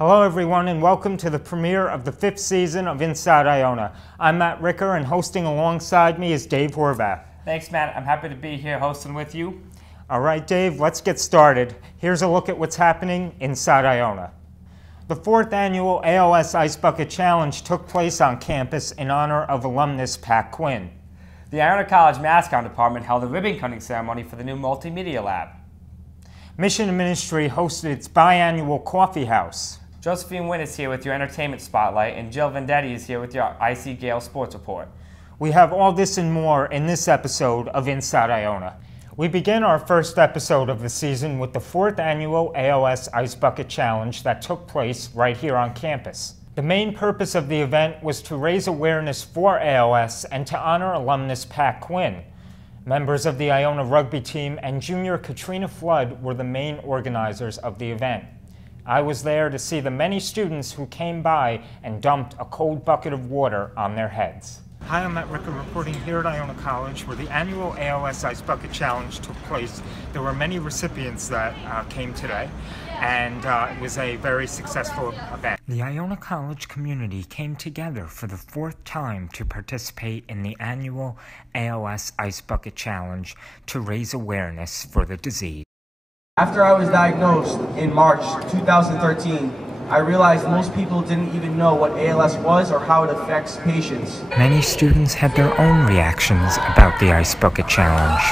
Hello everyone and welcome to the premiere of the 5th season of Inside Iona. I'm Matt Ricker and hosting alongside me is Dave Horvath. Thanks, Matt. I'm happy to be here hosting with you. All right, Dave, let's get started. Here's a look at what's happening inside Iona. The 4th annual ALS Ice Bucket Challenge took place on campus in honor of alumnus Pat Quinn. The Iona College Mascot Department held a ribbon cutting ceremony for the new Multimedia Lab. Mission and Ministry hosted its biannual coffee house. Josephine Nguyen is here with your entertainment spotlight, and Jillian Venditti is here with your IC Gaels Sports Report. We have all this and more in this episode of Inside Iona. We begin our first episode of the season with the 4th annual ALS Ice Bucket Challenge that took place right here on campus. The main purpose of the event was to raise awareness for ALS and to honor alumnus Pat Quinn. Members of the Iona rugby team and junior Katrina Flood were the main organizers of the event. I was there to see the many students who came by and dumped a cold bucket of water on their heads. Hi, I'm Matt Ricker reporting here at Iona College where the annual ALS Ice Bucket Challenge took place. There were many recipients that came today and it was a very successful event. The Iona College community came together for the 4th time to participate in the annual ALS Ice Bucket Challenge to raise awareness for the disease. After I was diagnosed in March 2013, I realized most people didn't even know what ALS was or how it affects patients. Many students had their own reactions about the Ice Bucket Challenge.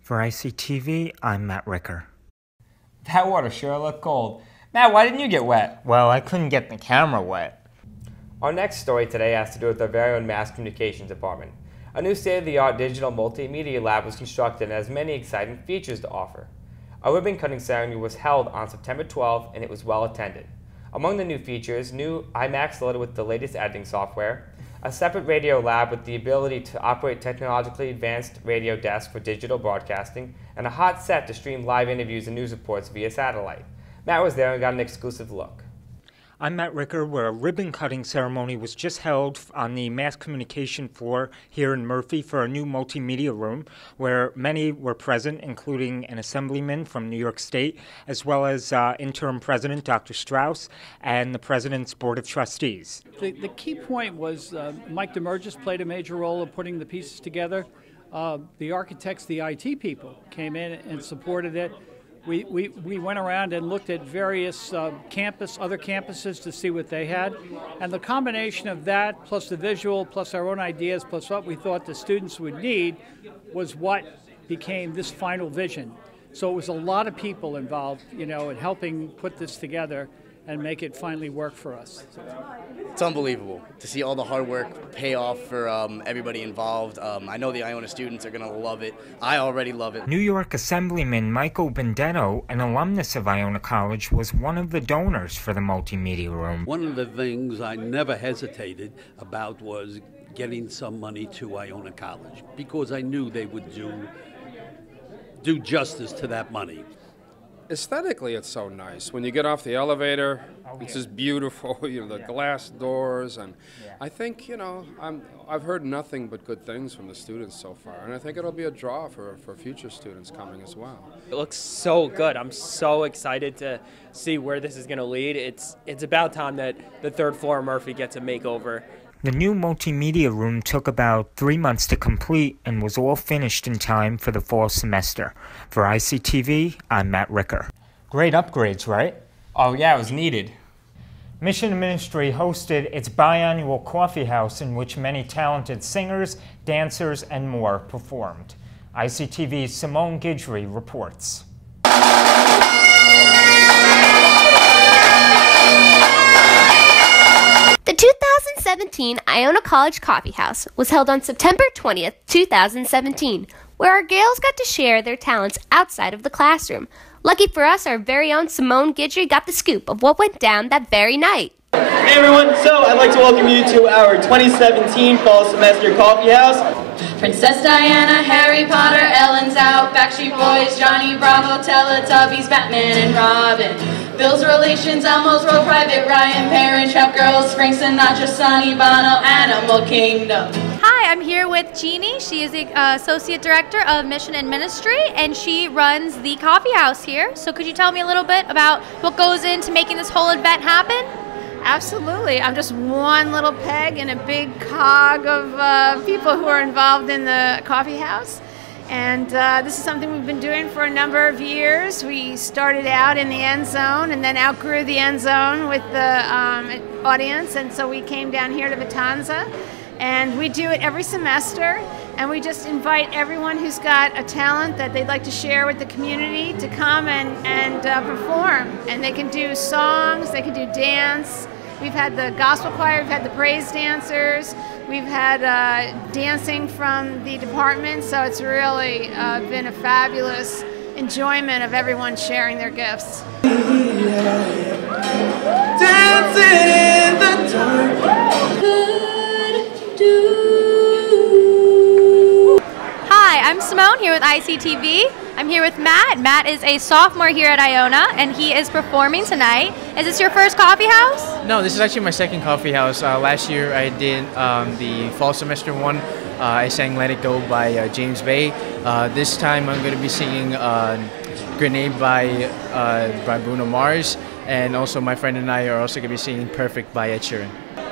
For ICTV, I'm Matt Ricker. That water sure looked cold. Matt, why didn't you get wet? Well, I couldn't get the camera wet. Our next story today has to do with our very own Mass Communications Department. A new state-of-the-art digital multimedia lab was constructed and has many exciting features to offer. A ribbon cutting ceremony was held on September 12th and it was well attended. Among the new features, new iMacs loaded with the latest editing software, a separate radio lab with the ability to operate technologically advanced radio desks for digital broadcasting, and a hot set to stream live interviews and news reports via satellite. Matt was there and got an exclusive look. I'm Matt Ricker, where a ribbon-cutting ceremony was just held on the mass communication floor here in Murphy for a new multimedia room, where many were present, including an assemblyman from New York State, as well as interim president Dr. Strauss and the president's board of trustees. The key point was Mike DeMurgis played a major role in putting the pieces together. The architects, the IT people came in and supported it. We went around and looked at various other campuses to see what they had. And the combination of that, plus the visual, plus our own ideas, plus what we thought the students would need, was what became this final vision. So it was a lot of people involved, in helping put this together and make it finally work for us. It's unbelievable to see all the hard work pay off for everybody involved. I know the Iona students are going to love it. I already love it. New York Assemblyman Michael Benedetto, an alumnus of Iona College, was one of the donors for the multimedia room. One of the things I never hesitated about was getting some money to Iona College because I knew they would do justice to that money. Aesthetically, it's so nice. When you get off the elevator, it's just beautiful. The glass doors, and I think I've heard nothing but good things from the students so far, and I think it'll be a draw for future students coming as well. It looks so good. I'm so excited to see where this is going to lead. It's about time that the 3rd floor of Murphy gets a makeover. The new multimedia room took about 3 months to complete and was all finished in time for the fall semester. For ICTV, I'm Matt Ricker. Great upgrades, right? Oh yeah, it was needed. Mission and Ministry hosted its biannual coffee house in which many talented singers, dancers, and more performed. ICTV's Simone Guidry reports. The 2017 Iona College Coffee House was held on September 20th, 2017, where our Gaels got to share their talents outside of the classroom. Lucky for us, our very own Simone Guidry got the scoop of what went down that very night. Hey everyone, so I'd like to welcome you to our 2017 Fall Semester Coffee House. Princess Diana, Harry Potter, Ellen's out, Backstreet Boys, Johnny Bravo, Teletubbies, Batman and Robin. Bill's Relations, Elmo's Road, Private Ryan, Parent Trap Girls, Frank Sinatra, Sonny Bono, Animal Kingdom. Hi, I'm here with Jeannie. She is the Associate Director of Mission and Ministry, and she runs the coffee house here. So could you tell me a little bit about what goes into making this whole event happen? Absolutely. I'm just one little peg in a big cog of people who are involved in the coffee house. And this is something we've been doing for a number of years. We started out in the end zone and then outgrew the end zone with the audience. And so we came down here to Vitanza. And we do it every semester. And we just invite everyone who's got a talent that they'd like to share with the community to come and perform. And they can do songs, they can do dance. We've had the gospel choir, we've had the praise dancers, we've had dancing from the department, so it's really been a fabulous enjoyment of everyone sharing their gifts. Dancing in the dark. Hi, I'm Simone here with ICTV. I'm here with Matt. Matt is a sophomore here at Iona, and he is performing tonight. Is this your first coffee house? No, this is actually my second coffee house. Last year I did the fall semester one. I sang Let It Go by James Bay. This time I'm going to be singing Grenade by Bruno Mars. And also my friend and I are also going to be singing Perfect by Ed Sheeran.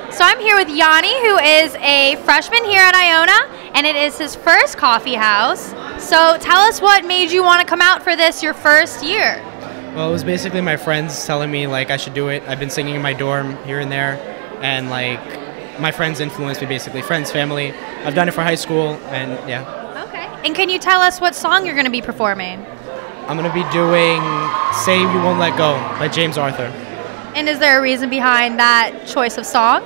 So I'm here with Yanni, who is a freshman here at Iona, and it is his first coffee house. So tell us what made you want to come out for this your first year. Well, it was basically my friends telling me like I should do it. I've been singing in my dorm here and there, and like my friends influenced me basically. Friends, family. I've done it for high school, and yeah. Okay. And can you tell us what song you're going to be performing? I'm going to be doing Say You Won't Let Go by James Arthur. And is there a reason behind that choice of song?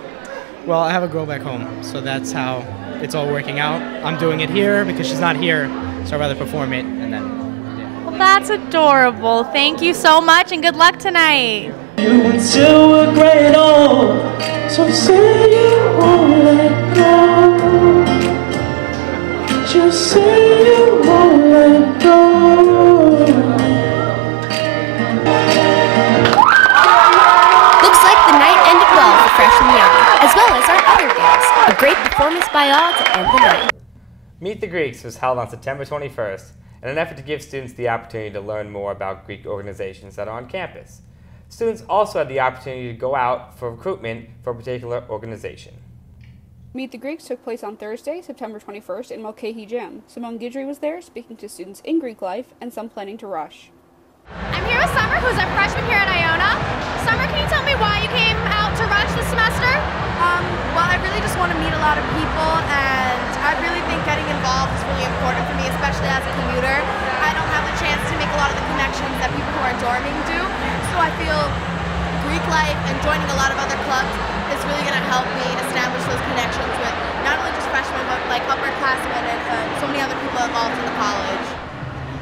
Well, I have a girl back home, so that's how it's all working out. I'm doing it here because she's not here, so I'd rather perform it, and then, yeah. Well, that's adorable. Thank you so much, and good luck tonight. You until we're great old, so say you won't let go. Just say you won't let go. Looks like the night ended well for freshman Yanni, as well as our other Gaels. A great performance by all to end the night. Meet the Greeks was held on September 21st in an effort to give students the opportunity to learn more about Greek organizations that are on campus. Students also had the opportunity to go out for recruitment for a particular organization. Meet the Greeks took place on Thursday, September 21st in Mulcahy Gym. Simone Guidry was there speaking to students in Greek life and some planning to rush. I'm here with Summer, who's a freshman here at Iona. Summer, can you tell me why you came out to Rush this semester? Well, I really just want to meet a lot of people, and I really think getting involved is really important for me, especially as a commuter. I don't have the chance to make a lot of the connections that people who are dorming do, so I feel Greek life and joining a lot of other clubs is really going to help me establish those connections with not only just freshmen, but like upperclassmen and so many other people involved in the college.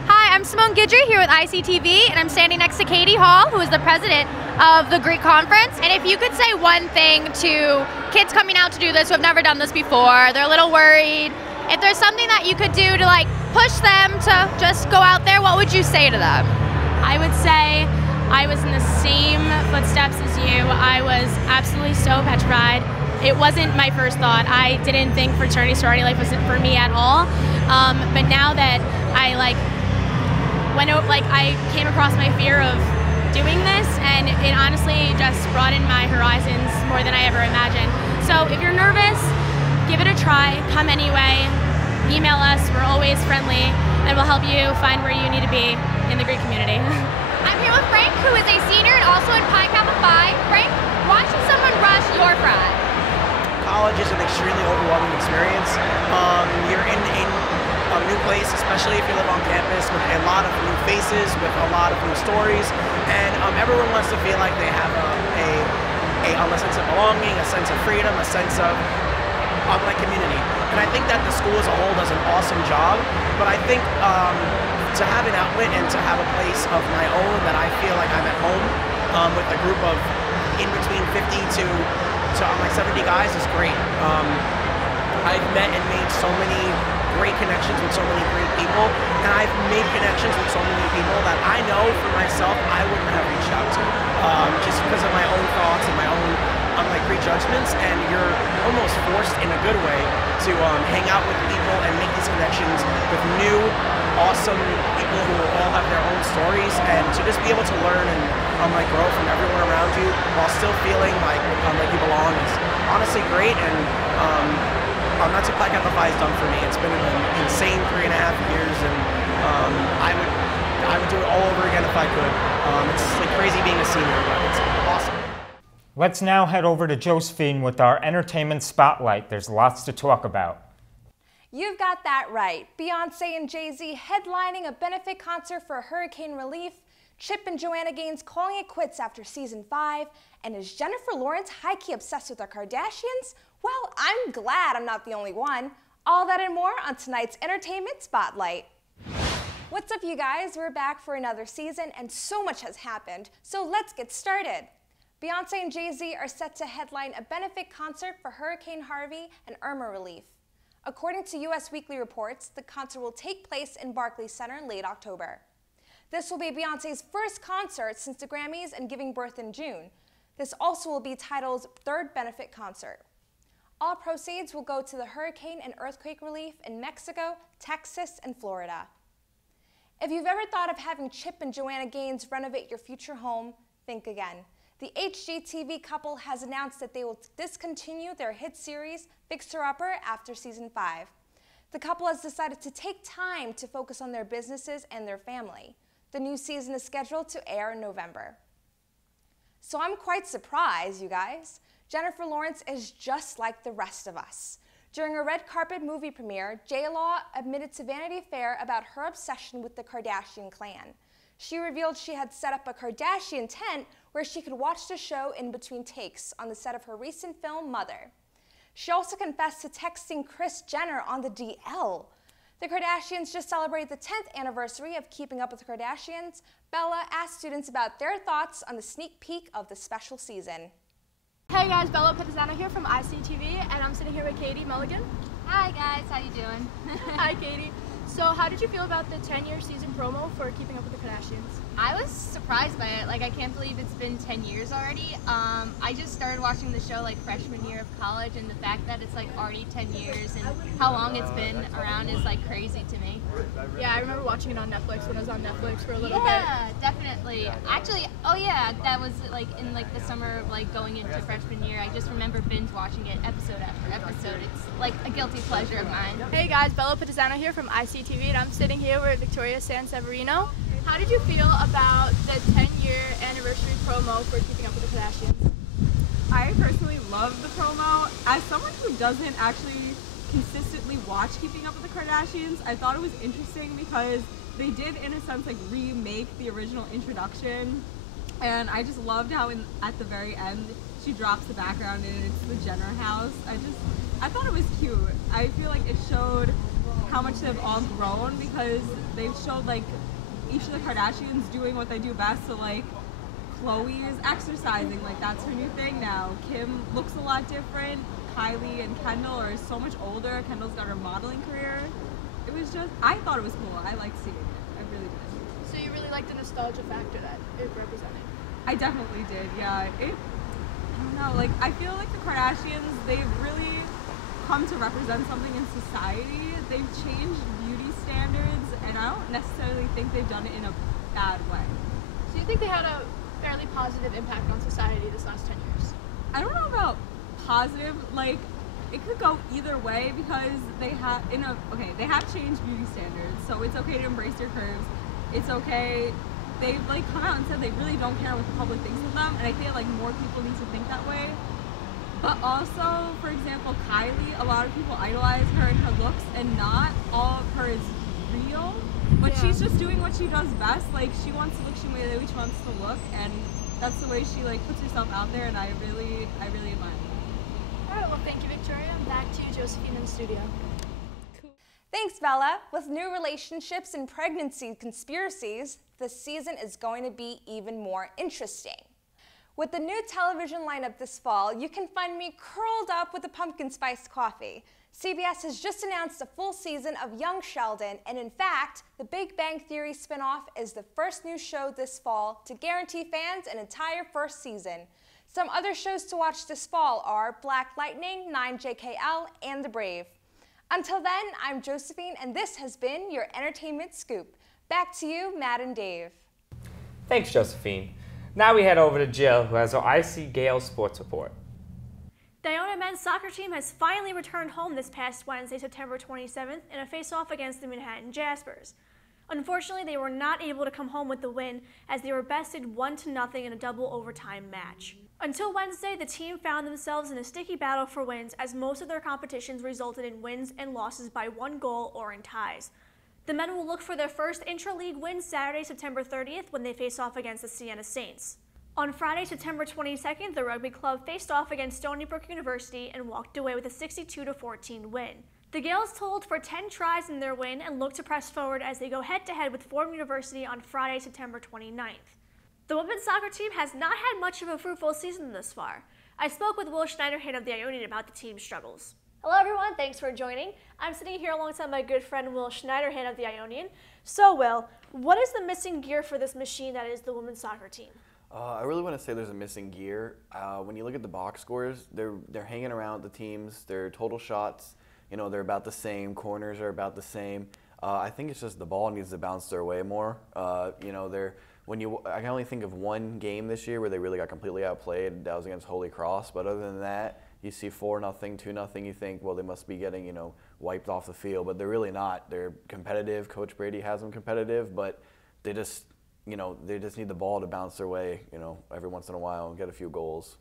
Hi, I'm Simone Guidry here with ICTV, and I'm standing next to Katie Hall, who is the president of the Greek Conference. And if you could say one thing to kids coming out to do this who have never done this before, they're a little worried, if there's something that you could do to like push them to just go out there, what would you say to them? I would say I was in the same footsteps as you. I was absolutely so petrified. It wasn't my first thought. I didn't think fraternity sorority life was for me at all. But now that I I came across my fear of doing this, and it honestly just broadened my horizons more than I ever imagined. So if you're nervous, give it a try, come anyway, email us, we're always friendly, and we'll help you find where you need to be in the Greek community. I'm here with Frank, who is a senior and also in Pi Kappa Phi. Frank, watching someone rush your frat. College is an extremely overwhelming experience. You're in a new place, especially if you live on campus, with a lot of new faces, with a lot of new stories, and everyone wants to feel like they have a sense of belonging, a sense of freedom, a sense of like community. And I think that the school as a whole does an awesome job, but I think to have an outlet and to have a place of my own that I feel like I'm at home with a group of in between 50 to like 70 guys is great. I've met and made so many great connections with so many great people, and I've made connections with so many people that I know for myself I wouldn't have reached out to, just because of my own thoughts and my own like prejudgments, and you're almost forced in a good way to hang out with people and make these connections with new, awesome people who all have their own stories, and to just be able to learn and like grow from everyone around you while still feeling like you belong is honestly great. And that's what Black Apple Pie has done for me. It's been an insane 3.5 years, and I would do it all over again if I could. It's like crazy being a senior, but it's awesome. Let's now head over to Josephine with our entertainment spotlight. There's lots to talk about. You've got that right. Beyonce and Jay-Z headlining a benefit concert for hurricane relief, Chip and Joanna Gaines calling it quits after season 5, and is Jennifer Lawrence high-key obsessed with the Kardashians? Well, I'm glad I'm not the only one. All that and more on tonight's Entertainment Spotlight. What's up, you guys? We're back for another season, and so much has happened, so let's get started. Beyonce and Jay-Z are set to headline a benefit concert for Hurricane Harvey and Irma relief. According to U.S. Weekly Reports, the concert will take place in Barclays Center in late October. This will be Beyonce's first concert since the Grammys and giving birth in June. This also will be Tidal's third benefit concert. All proceeds will go to the hurricane and earthquake relief in Mexico, Texas, and Florida. If you've ever thought of having Chip and Joanna Gaines renovate your future home, think again. The HGTV couple has announced that they will discontinue their hit series Fixer Upper after season 5. The couple has decided to take time to focus on their businesses and their family. The new season is scheduled to air in November. So I'm quite surprised, you guys. Jennifer Lawrence is just like the rest of us. During a red carpet movie premiere, J-Law admitted to Vanity Fair about her obsession with the Kardashian clan. She revealed she had set up a Kardashian tent where she could watch the show in between takes on the set of her recent film, Mother. She also confessed to texting Kris Jenner on the DL. The Kardashians just celebrated the 10th anniversary of Keeping Up with the Kardashians. Bella asked students about their thoughts on the sneak peek of the special season. Hey guys, Bella Petizano here from ICTV, and I'm sitting here with Katie Mulligan. Hi guys, how you doing? Hi Katie. So how did you feel about the 10-year season promo for Keeping Up with the Kardashians? I was surprised by it. Like, I can't believe it's been 10 years already. I just started watching the show like freshman year of college, and the fact that it's like already 10 years and how long it's been around is like crazy to me. Yeah, I remember watching it on Netflix when I was on Netflix for a little bit. Yeah, definitely. Actually, oh yeah, that was like in like the summer of like going into freshman year. I just remember binge watching it episode after episode. It's like a guilty pleasure of mine. Hey guys, Bella Petizano here from ICTV, and I'm sitting here with Victoria Sanseverino. How did you feel about the 10-year anniversary promo for Keeping Up with the Kardashians? I personally love the promo. As someone who doesn't actually consistently watch Keeping Up with the Kardashians, I thought it was interesting because they did, in a sense, like remake the original introduction. And I just loved how at the very end she drops the background and it's the Jenner house. I thought it was cute. I feel like it showed how much they've all grown because they've showed like each of the Kardashians doing what they do best. So like Khloe is exercising, like that's her new thing now. Kim looks a lot different. Kylie and Kendall are so much older. Kendall's got her modeling career. It was just, I thought it was cool. I liked seeing it. I really did. So you really liked the nostalgia factor that it represented? I definitely did, yeah. I don't know, like I feel like the Kardashians, they've really come to represent something in society. They've changed beauty standards, and I don't necessarily think they've done it in a bad way. So you think they had a fairly positive impact on society this last 10 years? I don't know about positive, like it could go either way because they have they have changed beauty standards, so it's okay to embrace your curves. It's okay. They've like come out and said they really don't care what the public thinks of them, and I feel like more people need to think that way. But also, for example, Kylie, a lot of people idolize her and her looks, and not all of her is real. But she's just doing what she does best. Like she wants to look the way she wants to look, and that's the way she like puts herself out there, and I really admire her. Alright, well Thank you, Victoria. Back to Josephine in the studio. Thanks, Bella. With new relationships and pregnancy conspiracies, the season is going to be even more interesting. With the new television lineup this fall, you can find me curled up with a pumpkin spiced coffee. CBS has just announced a full season of Young Sheldon, and in fact, the Big Bang Theory spinoff is the first new show this fall to guarantee fans an entire first season. Some other shows to watch this fall are Black Lightning, 9JKL, and The Brave. Until then, I'm Josephine, and this has been your Entertainment Scoop. Back to you, Matt and Dave. Thanks, Josephine. Now we head over to Jill, who has our IC Gaels Sports Report. The Iona men's soccer team has finally returned home this past Wednesday, September 27th, in a face-off against the Manhattan Jaspers. Unfortunately, they were not able to come home with the win, as they were bested 1-0 in a double overtime match. Until Wednesday, the team found themselves in a sticky battle for wins, as most of their competitions resulted in wins and losses by 1 goal or in ties. The men will look for their first intra-league win Saturday, September 30th, when they face off against the Siena Saints. On Friday, September 22nd, the rugby club faced off against Stony Brook University and walked away with a 62-14 win. The Gaels totaled for 10 tries in their win and look to press forward as they go head-to-head with Fordham University on Friday, September 29th. The women's soccer team has not had much of a fruitful season thus far. I spoke with Will Schneiderhan of the Ionian about the team's struggles. Hello everyone, thanks for joining. I'm sitting here alongside my good friend Will Schneiderhan of the Ionian. So Will, what is the missing gear for this machine that is the women's soccer team? I really want to say there's a missing gear. When you look at the box scores, they're hanging around the teams. Their total shots, they're about the same. Corners are about the same. I think it's just the ball needs to bounce their way more. I can only think of one game this year where they really got completely outplayed. That was against Holy Cross. But other than that, you see 4-0, 2-0. You think, well, they must be getting wiped off the field, but they're really not. They're competitive. Coach Brady has them competitive, but they just need the ball to bounce their way, every once in a while and get a few goals.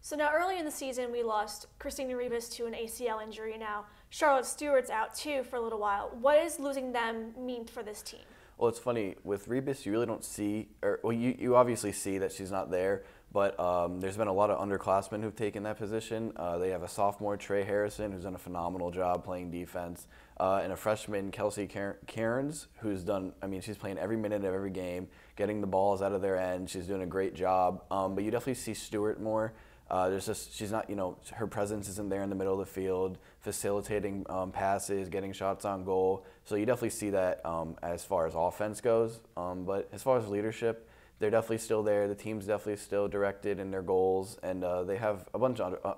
So now early in the season, we lost Christina Rebus to an ACL injury. Now Charlotte Stewart's out too for a little while. What does losing them mean for this team? Well, it's funny. With Rebus, you really don't see, you obviously see that she's not there, but there's been a lot of underclassmen who've taken that position. They have a sophomore, Trey Harrison, who's done a phenomenal job playing defense, and a freshman, Kelsey Cairns, who's done, she's playing every minute of every game, getting the balls out of their end. She's doing a great job. But you definitely see Stewart more. She's not, her presence isn't there in the middle of the field, facilitating passes, getting shots on goal. So you definitely see that as far as offense goes. But as far as leadership, they're definitely still there. The team's definitely still directed in their goals, and they have a bunch of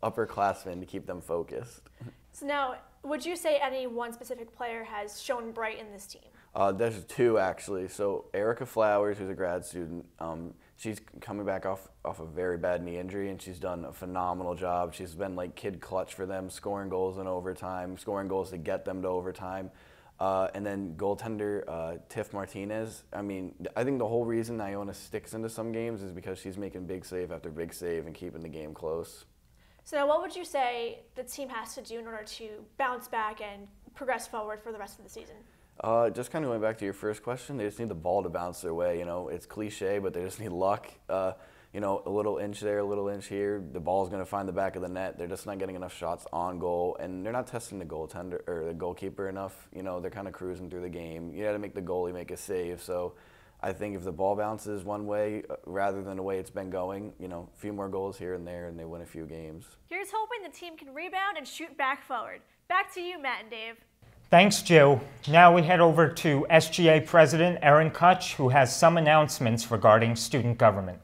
upperclassmen to keep them focused. So now, would you say any one specific player has shown bright in this team? There's two, actually. So Erica Flowers, who's a grad student, she's coming back off a very bad knee injury, and she's done a phenomenal job. She's been like kid clutch for them, scoring goals in overtime, scoring goals to get them to overtime. And then goaltender Tiff Martinez. I think the whole reason Iona sticks into some games is because she's making big save after big save and keeping the game close. So now what would you say the team has to do in order to bounce back and progress forward for the rest of the season? Just kind of going back to your first question, they just need the ball to bounce their way. It's cliche, but they just need luck. A little inch there, a little inch here, the ball's going to find the back of the net. They're just not getting enough shots on goal, and they're not testing the goaltender or the goalkeeper enough. They're kind of cruising through the game. You got to make the goalie make a save. So I think if the ball bounces one way rather than the way it's been going, a few more goals here and there, and they win a few games. Here's hoping the team can rebound and shoot back forward. Back to you, Matt and Dave. Thanks, Jill. Now we head over to SGA President Erin Kutch, who has some announcements regarding student government.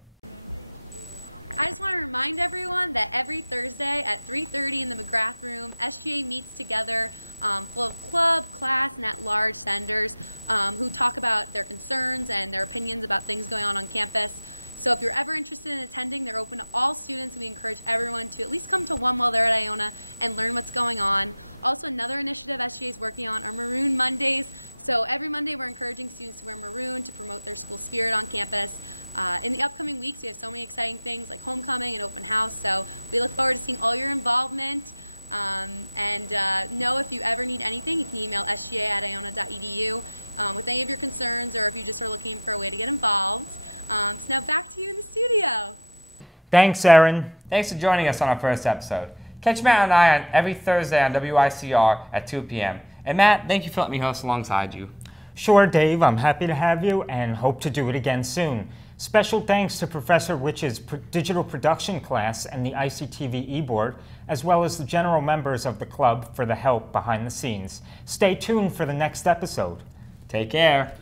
Thanks, Erin. Thanks for joining us on our first episode. Catch Matt and I on every Thursday on WICR at 2 p.m. And Matt, thank you for letting me host alongside you. Sure, Dave. I'm happy to have you and hope to do it again soon. Special thanks to Professor Wich's digital production class and the ICTV e-board, as well as the general members of the club for the help behind the scenes. Stay tuned for the next episode. Take care.